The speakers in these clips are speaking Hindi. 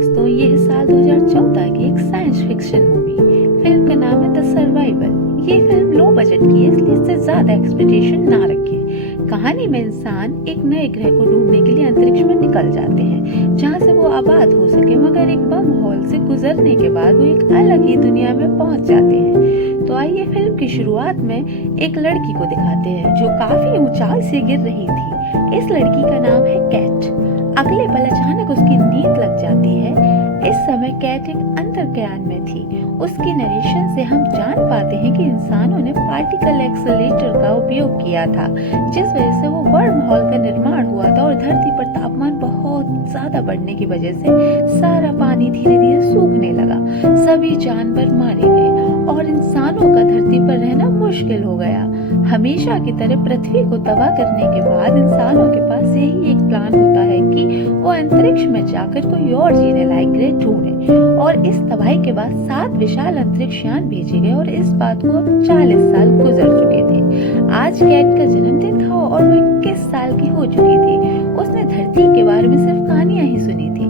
दोस्तों, ये है साल 2014 की एक साइंस फिक्शन मूवी। फिल्म का नाम है द सर्वाइवल। ये फिल्म लो बजट की है, इसलिए इससे ज्यादा एक्सपेक्टेशन ना रखें। कहानी में इंसान एक नए ग्रह को ढूंढने के लिए अंतरिक्ष में निकल जाते हैं, जहाँ से वो आबाद हो सके, मगर एक बम हॉल से गुजरने के बाद वो एक अलग ही दुनिया में पहुंच जाते हैं। तो आइए फिल्म की शुरुआत में एक लड़की को दिखाते हैं जो काफी ऊंचाई से गिर रही थी। इस लड़की का नाम है कैट। अगले पल अचानक उसकी नींद लग जाती है। इस समय कैट एक अंतर्ज्ञान में थी। उसकी नरेशन से हम जान पाते हैं कि इंसानों ने पार्टिकल एक्सेलरेटर का उपयोग किया था, जिस वजह से वो वर्म हॉल का निर्माण हुआ था और धरती पर तापमान बहुत ज्यादा बढ़ने की वजह से सारा पानी धीरे धीरे सूखने लगा। सभी जानवर मारे गए और इंसानों का धरती पर रहना मुश्किल हो गया। हमेशा की तरह पृथ्वी को तबाह करने के बाद इंसानों के पास यही एक प्लान होता है कि वो अंतरिक्ष में जाकर कोई और जीने लायक ग्रह ढूंढे। और इस तबाही के बाद 7 विशाल अंतरिक्ष यान भेजे गए और इस बात को अब 40 साल गुजर चुके थे। आज कैट का जन्मदिन था और वो 21 साल की हो चुकी थी। उसने धरती के बारे में सिर्फ कहानियां ही सुनी थी।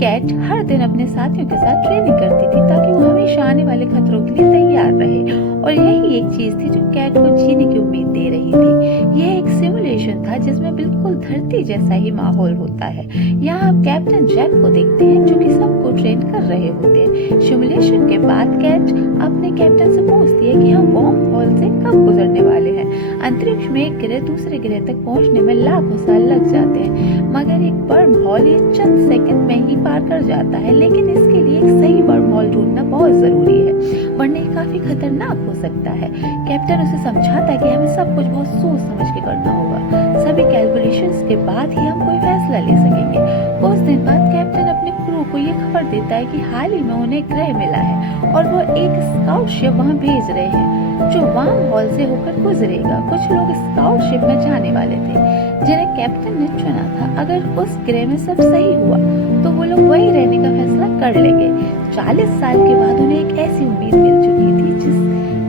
कैट हर दिन अपने साथियों के साथ ट्रेनिंग करती थी ताकि वो हमेशा आने वाले खतरों के लिए तैयार रहे, और यही एक चीज थी जो कैट को जीने की उम्मीद दे रही थी। यह एक सिमुलेशन था जिसमें बिल्कुल धरती जैसा ही माहौल होता है। यहाँ आप कैप्टन जैक को देखते हैं जो कि सबको ट्रेन कर रहे होते हैं। सिमुलेशन के बाद कैट अपने कैप्टन से पूछती है कि हम वर्म हॉल से कब गुजरने वाले हैं। अंतरिक्ष में एक ग्रह दूसरे ग्रह तक पहुंचने में लाखों साल लग जाते हैं, मगर एक वर्म हॉल ये चंद सेकंड में ही पार कर जाता है। लेकिन इसके लिए एक सही वर्म हॉल ढूंढना बहुत जरूरी है, वरना ये काफी खतरनाक हो सकता है। कैप्टन उसे समझाता है कि हमें सब कुछ बहुत सोच समझ के करना होगा। सभी कैलकुलेशंस के बाद ही हम कोई फैसला ले सकेंगे। कुछ दिन बाद कैप्टन अपने क्रू को ये खबर देता है कि हाल ही में उन्हें ग्रह मिला है और वो एक स्काउट शिप वहाँ भेज रहे हैं जो वर्म हॉल से होकर गुजरेगा। कुछ लोग स्काउट शिप में जाने वाले थे जिन्हें कैप्टन ने चुना था। अगर उस ग्रह में सब सही हुआ तो वो लोग वहीं रहने का फैसला कर लेंगे। 40 साल के बाद उन्हें एक ऐसी उम्मीद मिल चुकी थी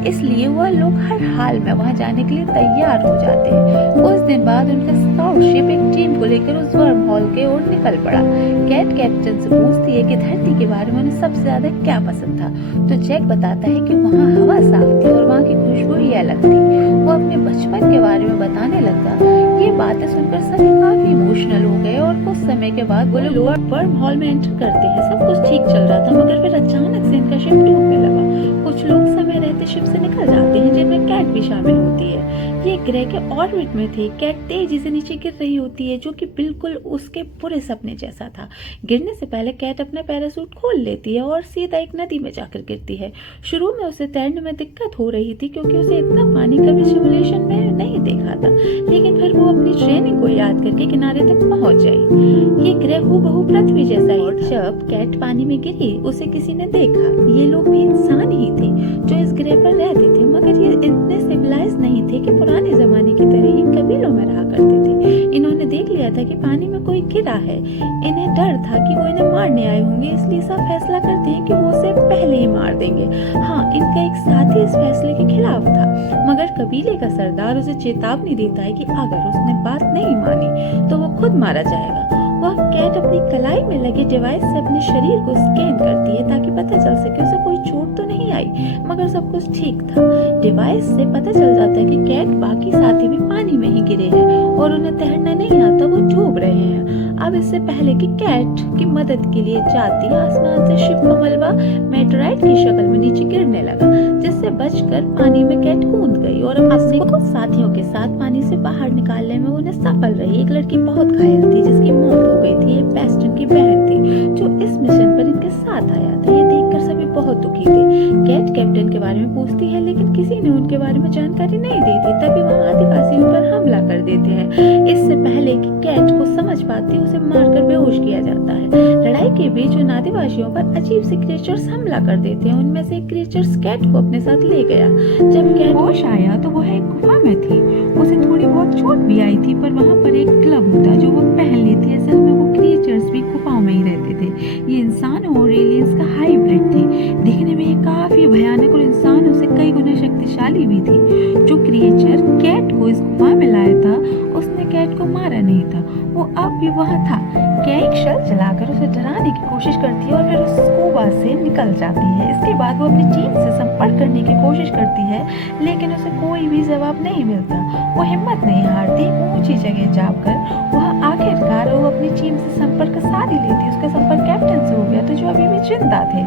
इसलिए वह लोग हर हाल में वहां जाने के लिए तैयार हो जाते हैं। कुछ दिन बाद उनका स्काउट शिप एक टीम को लेकर उस वर्म हॉल के ओर निकल पड़ा। कैट कैप्टन से पूछती है कि धरती के बारे में उन्हें सबसे ज्यादा क्या पसंद था, तो जैक बताता है कि वहाँ हवा साफ थी और वहाँ की खुशबू ही अलग थी। वो अपने बचपन के बारे में बताने लगता। ये बातें सुनकर सभी काफी इमोशनल हो गए और कुछ समय के बाद वो लोग वर्म हॉल में एंटर करते हैं। सब कुछ ठीक चल रहा था, मगर फिर अचानक से इनका शिप डूबने लगा। कुछ लोग समय रहते शिप से निकल जाते हैं, जिनमें कैट भी शामिल होती है। ये ग्रह के ऑर्बिट में थे। कैट तेजी से नीचे गिर रही होती है, जो कि बिल्कुल उसके पूरे सपने जैसा था। गिरने से पहले कैट अपना पैरासूट खोल लेती है और सीधा एक नदी में जाकर गिरती है। शुरू में उसे तैरने में दिक्कत हो रही थी क्योंकि उसे इतना पानी कभी सिमुलेशन में नहीं देखा था, लेकिन फिर वो अपनी ट्रेनिंग को याद करके किनारे तक पहुंच गई। ये ग्रह हूबहू पृथ्वी जैसा ही था। जब कैट पानी में गिरी उसे किसी ने देखा। ये लोग भी इंसान ही थे जो इस ग्रह पर रहते थे, मगर ये इतने सिविलाइज नहीं थे कि पुराने जमाने की तरह ही कबीलों में रहा करते थे। इन्होंने देख लिया था कि पानी में कोई गिरा है। इन्हें डर था कि वो इन्हें मारने आए होंगे, इसलिए सब फैसला करते हैं कि वो उसे पहले ही मार देंगे। हाँ, इनका एक साथी इस फैसले के खिलाफ था, मगर कबीले का सरदार उसे चेतावनी देता है कि अगर उसने बात नहीं मानी तो वो खुद मारा जाएगा। वह कैट अपनी कलाई में लगे डिवाइस से अपने शरीर को स्कैन करती है ताकि पता चल सके उसे कोई चोट तो नहीं आई, मगर सब कुछ ठीक था। डिवाइस से पता चल जाता है कि कैट बाकी साथी भी पानी में ही गिरे हैं और उन्हें तैरना नहीं आता, वो डूब रहे हैं। अब इससे पहले कि कैट की मदद के लिए जाती, आसमान से शिप का मलबा मेटेराइट की शक्ल में नीचे गिरने लगा, जिससे बचकर पानी में कैट कूद गई और अपने कुछ साथियों के साथ पानी से बाहर निकालने में उन्हें सफल रही। एक लड़की बहुत घायल थी जिसकी मौत हो गई थी। ये पेस्टन की बहन थी जो इस मिशन पर इनके साथ आया था। ये देखकर सभी बहुत दुखी थे। कैट कैप्टन के बारे में पूछती है, लेकिन किसी ने उनके बारे में जानकारी नहीं दी थी। तभी वहाँ आदिवासी उन पर हमला कर देते हैं। इससे पहले कि कैट को समझ पाती, उसे मारकर बेहोश किया जाता है। लड़ाई के बीच उन आदिवासियों पर अजीब से क्रिएचर्स हमला कर देते हैं। उनमें से एक क्रिएचर्स कैट को अपने साथ ले गया। जब कैट होश आया तो वह एक गुफा में थी। उसे थोड़ी बहुत चोट भी आई थी, पर वहाँ पर एक ग्लव होता जो वो पहन लेती। असल में वो क्रिएचर्स भी गुफाओं में ही रहते थे। ये इंसानों और एलियंस का हाइब्रिड थे। दिखने में ये काफी भयानक और इंसानों से कई गुना शक्तिशाली भी थी। जो क्रिएचर कैट को इस गुफा में लाया था उसने कैट को मारा नहीं था, वो अब भी वहाँ था। कैट शल चलाकर उसे डराने की कोशिश कोशिश करती है और फिर उस स्कूबा से निकल जाती है। इसके बाद वो अपनी टीम से संपर्क करने की कोशिश करती है, लेकिन उसे कोई भी जवाब नहीं मिलता। वो हिम्मत नहीं हारती, ऊंची जगह जाकर वह आखिरकार वो अपनी टीम से संपर्क साध ही लेती। उसका संपर्क कैप्टन से हो गया था, जो अभी भी जिंदा थे,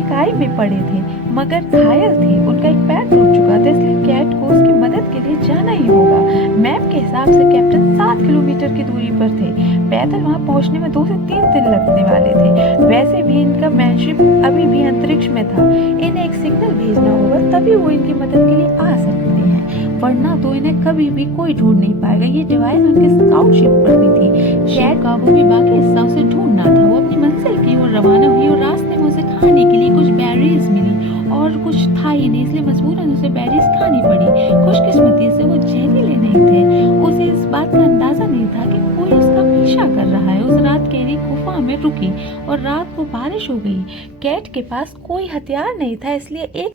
इकाई में पड़े थे मगर घायल थे। उनका एक पैर टूट चुका था, इसलिए कैट को उसकी मदद के लिए जाना ही होगा। मैप के हिसाब से कैप्टन 7 किलोमीटर की दूरी पर थे। पैदल वहां पहुंचने में 2 से 3 दिन लगने वाले थे। वैसे भी इनका मैनशिप अभी भी अंतरिक्ष में था। इन्हें एक सिग्नल भेजना होगा, तभी वो इनकी मदद के लिए आ सकते हैं, वरना तो इन्हें कभी भी कोई ढूंढ नहीं पाएगा। ये डिवाइस उनके स्काउट शिप पर भी थी। कैट का वो भी बाकी हिस्सा उसे ढूंढना था। वो अपनी मंजिल की ओर रवाना हुई और रास्ते में उसे खाने के लिए कुछ बेरीज मिली और कुछ था ही नहीं, इसलिए मजबूरन उसे बेरीज खानी पड़ी। खुशकिस्मती से वो जहरीले नहीं थे। उसे इस बात का अंदाजा नहीं था कि कोई उसका पीछा कर रहा है। उस रात कैरी गुफा में रुकी और रात को बारिश हो गई। कैट के पास कोई हथियार नहीं था, इसलिए एक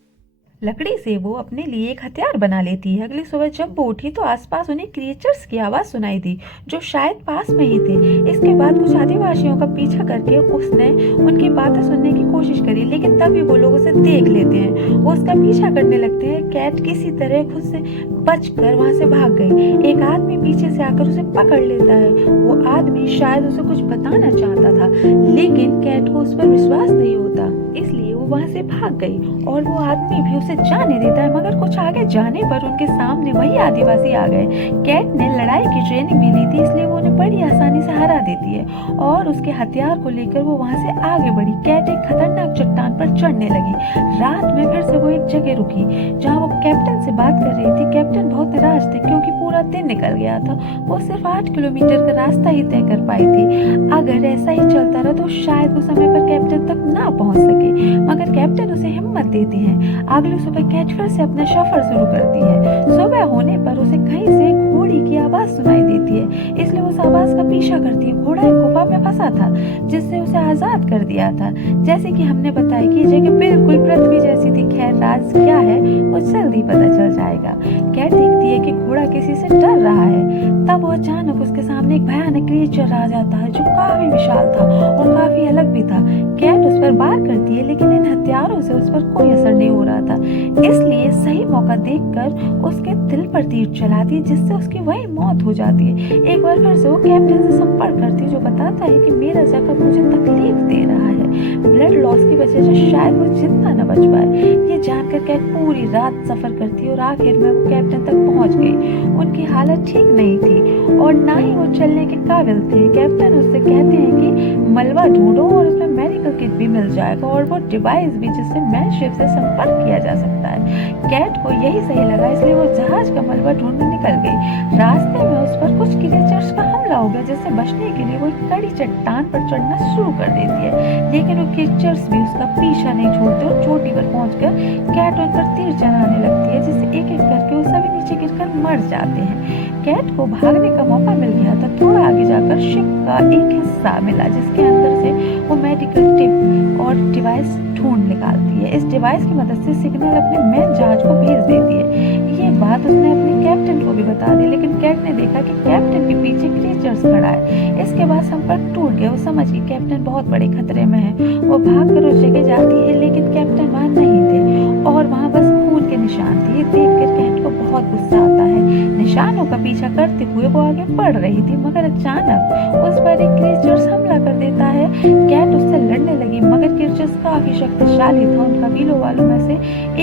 लकड़ी से वो अपने लिए एक हथियार बना लेती है। अगली सुबह जब वो उठी तो आसपास उन्हें क्रिएचर्स की आवाज सुनाई दी, जो शायद पास में ही थे। इसके बाद कुछ आदिवासियों का पीछा करके उसने उनकी बातें सुनने की कोशिश करी, लेकिन तभी वो लोग उसे देख लेते हैं। वो उसका पीछा करने लगते हैं। कैट किसी तरह खुद से बचकर वहां से भाग गई। एक आदमी पीछे से आकर उसे पकड़ लेता है। वो आदमी शायद उसे कुछ बताना चाहता था, लेकिन कैट को उस पर विश्वास नहीं होता, इसलिए वहां से भाग गई और वो आदमी भी उसे जाने देता है। मगर कुछ आगे जाने पर उनके सामने वही आदिवासी आ गए। कैट ने लड़ाई की ट्रेनिंग भी ली थी, इसलिए वो उन्हें बड़ी आसानी से हरा देती है और उसके हथियार को लेकर वो वहां से आगे बढ़ी। कैट एक खतरनाक चट्टान पर चढ़ने लगी। रात में फिर से वो एक जगह रुकी जहाँ वो कैप्टन से बात कर रही थी। कैप्टन बहुत निराश थे क्योंकि पूरा दिन निकल गया था। वो सिर्फ 8 किलोमीटर का रास्ता ही तय कर पाई थी। अगर ऐसा ही चलता रहा तो शायद वो समय पर कैप्टन तक ना पहुंच सके, मगर कैप्टन उसे हिम्मत देते हैं। अगली सुबह कैट फिर से अपना सफर शुरू करती है। सुबह होने पर उसे कहीं से घोड़ी की आवाज सुनाई देती है, इसलिए उस आवाज का पीछा करती है। घोड़ा एक गुफा में फंसा था, जिससे उसे आजाद कर दिया था। जैसे कि हमने बताया कि ये जगह बिल्कुल पृथ्वी जैसी थी। खैर, राज क्या है वो जल्दी पता चल जाएगा। कैट देखती है कि घोड़ा किसी से डर रहा है। तब वो अचानक उसके सामने एक भयानक क्रिएचर आ जाता है, जो काफी विशाल था और काफी अलग भी था। कैट उस पर वार करती है, लेकिन इन हथियारों से उस पर कोई असर नहीं हो रहा था, इसलिए सही मौका देखकर उसके दिल पर तीर चलाती है, जिससे उसकी वही मौत हो जाती है। एक बार फिर से वो कैप्टन से संपर्क करती है, जो बताता है कि मेरा जख्म मुझे तकलीफ दे रहा है। ब्लड लॉस की वजह से शायद वो जिंदा न बच पाए। ये जानकर कैट पूरी रात सफर करती है और आखिर में वो कैप्टन तक पहुंच गई। उनकी हालत ठीक नहीं थी और ना ही वो चलने के काबिल थे। कैप्टन उससे कहते हैं कि मलबा ढूंढो और उसमें मेडिकल किट भी मिल जाएगा और वो डिवाइस भी, जिससे मैनशिप से संपर्क किया जा सकता है। कैट को यही सही लगा, इसलिए वो जहाज का मलबा ढूंढने निकल गई। रास्ते में उस पर कुछ क्रिएचर्स का हमला हो गया, जिससे बचने के लिए वो एक कड़ी चट्टान पर चढ़ना शुरू कर देती है, लेकिन वो क्रिएचर्स भी उसका पीछा नहीं छोड़ते और चोटी पर पहुंचकर कैट उन पर तीर चलाने लगती है, जिससे एक एक करके वो सभी नीचे गिरकर मर जाते हैं। कैट को भागने का मौका मिल गया था। थोड़ा आगे जाकर शिप का एक हिस्सा मिला, जिसके अंदर से वो मेडिकल टिप और डिवाइस ढूंढ निकालती है। इस डिवाइस की मदद से सिग्नल अपने मेन जहाज को भेज देती है। ये बात उसने अपने कैप्टन को भी बता दी, लेकिन कैट ने देखा कि कैप्टन के पीछे क्रिएचर्स खड़ा है। इसके बाद संपर्क टूट गया। वो समझ गई कैप्टन बहुत बड़े खतरे में है। वो भागकर उस जगह जाती है, लेकिन कैप्टन वहां नहीं थे और वहां बस खून के निशान थे। ये देखकर कैट को बहुत गुस्सा आता है। निशानों का पीछा करते हुए वो आगे बढ़ रही थी, मगर अचानक उस पर एक क्रिएचर्स हमला कर देता है। कैट उससे लड़ने लगी, मगर क्रिएचर्स काफी शक्तिशाली था। उन कबीलों वालों में से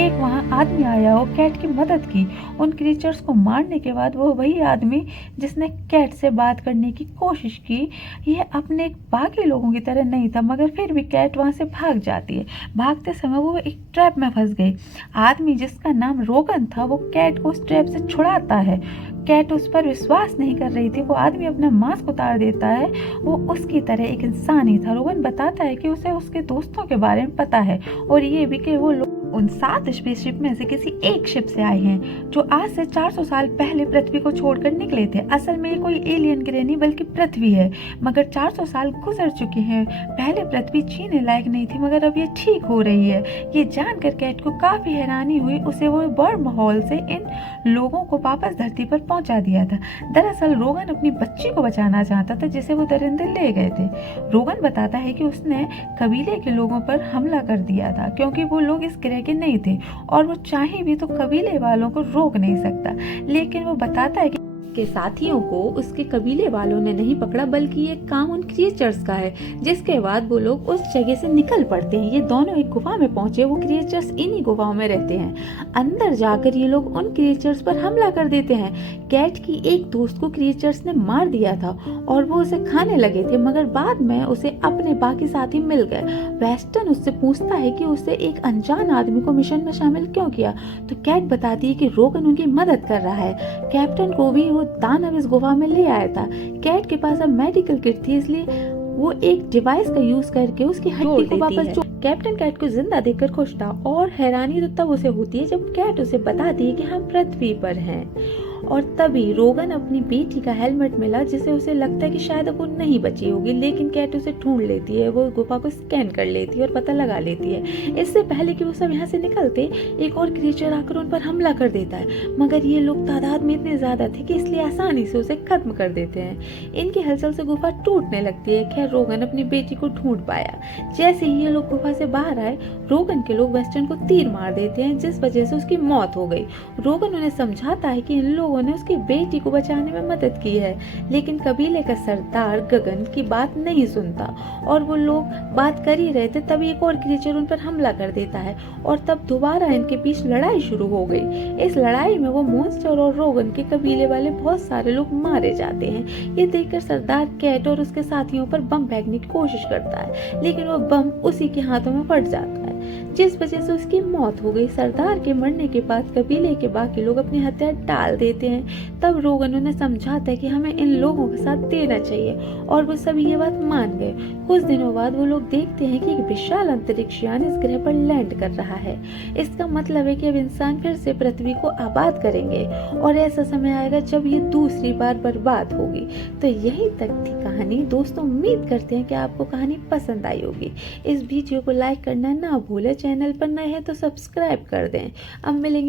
एक वहां आदमी आया और कैट की मदद की। उन क्रिएचर्स को मारने के बाद वो वही आदमी जिसने कैट से बात करने की कोशिश की, यह अपने बाकी लोगों की तरह नहीं था, मगर फिर भी कैट वहां से भाग जाती है। भागते समय वो एक ट्रैप में फंस गई। आदमी जिसका नाम रोगन था, वो कैट को उस ट्रैप से छुड़ाता है। कैट उस पर विश्वास नहीं कर रही थी। वो आदमी अपना मास्क उतार देता है। वो उसकी तरह एक इंसान ही था। रोगन बताता है कि उसे उसके दोस्तों के बारे में पता है और ये भी कि वो लोग उन 7 स्पेसशिप में से किसी एक शिप से आए हैं जो आज से 400 साल पहले पृथ्वी को छोड़कर निकले थे। असल में ये कोई एलियन ग्रह नहीं बल्कि पृथ्वी है, मगर 400 साल गुजर चुके हैं। पहले पृथ्वी जीने लायक नहीं थी, मगर अब ये ठीक हो रही है। ये जानकर कैट को काफी हैरानी हुई। उसे वो वर्म हॉल से इन लोगों को वापस धरती पर पहुंचा दिया था। दरअसल रोगन अपनी बच्ची को बचाना चाहता था जिसे वो दरिंदे ले गए थे। रोगन बताता है कि उसने कबीले के लोगों पर हमला कर दिया था क्योंकि वो लोग इस ग्रह के नहीं थे और वो चाहे भी तो कबीले वालों को रोक नहीं सकता। लेकिन वो बताता है कि के साथियों को उसके कबीले वालों ने नहीं पकड़ा, बल्कि ये काम उन क्रिएचर्स का है। जिसके बाद वो लोग उस जगह से निकल पड़ते हैं। ये दोनों एक गुफा में पहुंचे। वो क्रिएचर्स इन्हीं गुफाओं में रहते हैं। अंदर जाकर ये लोग उन क्रिएचर्स पर हमला कर देते हैं। कैट की एक दोस्त को क्रिएचर्स ने मार दिया था और वो उसे खाने लगे थे, मगर बाद में उसे अपने बाकी साथी मिल गए। वेस्टर्न उससे पूछता है कि उसे एक अनजान आदमी को मिशन में शामिल क्यों किया, तो कैट बताती है कि रोगन उनकी मदद कर रहा है। कैप्टन को भी वो दानव इस गुफा में ले आया था। कैट के पास अब मेडिकल किट थी, इसलिए वो एक डिवाइस का यूज करके उसकी हड्डी को वापस कैप्टन कैट को जिंदा देखकर खुश था और हैरानी तो तब उसे होती है जब कैट उसे बताती है कि हम पृथ्वी पर हैं। और तभी रोगन अपनी बेटी का हेलमेट मिला जिसे उसे लगता है कि शायद अब वो नहीं बची होगी, लेकिन कैट उसे ढूंढ लेती है। वो गुफा को स्कैन कर लेती है और पता लगा लेती है। इससे पहले कि वो सब यहाँ से निकलते एक और क्रिएचर आकर उन पर हमला कर देता है, मगर ये लोग तादाद में इतने ज्यादा थे कि इसलिए आसानी से उसे खत्म कर देते हैं। इनकी हलचल से गुफा टूटने लगती है। खैर रोगन अपनी बेटी को ढूंढ पाया। जैसे ही ये लोग गुफा से बाहर आए, रोगन के लोग वेस्टर्न को तीर मार देते हैं जिस वजह से उसकी मौत हो गई। रोगन उन्हें समझाता है कि इन लोगों ने उसकी बेटी को बचाने में मदद की है, लेकिन कबीले का सरदार गगन की बात नहीं सुनता और वो लोग बात कर ही रहे थे तभी एक और क्रिएचर उन पर हमला कर देता है और तब दोबारा इनके बीच लड़ाई शुरू हो गई। इस लड़ाई में वो मॉन्स्टर और रोगन के कबीले वाले बहुत सारे लोग मारे जाते हैं। ये देखकर सरदार कैट और उसके साथियों पर बम फेंकने की कोशिश करता है, लेकिन वो बम उसी के हाथों में फट जाता है जिस वजह से उसकी मौत हो गई। सरदार के मरने के बाद कबीले के बाकी लोग अपने हथियार डाल देते हैं। तब रोगन उन्हें समझाता है कि हमें इन लोगों के साथ देना चाहिए और वो सभी ये बात मान गए। कुछ दिनों बाद वो लोग देखते हैं कि एक विशाल अंतरिक्ष यान इस ग्रह पर लैंड कर रहा है। इसका मतलब है कि अब इंसान फिर से पृथ्वी को आबाद करेंगे और ऐसा समय आएगा जब ये दूसरी बार बर्बाद होगी। तो यही तक थी कहानी। दोस्तों उम्मीद करते हैं कि आपको कहानी पसंद आई होगी। इस वीडियो को लाइक करना ना भूलें। चैनल पर नए हैं तो सब्सक्राइब कर दें। अब मिलेंगे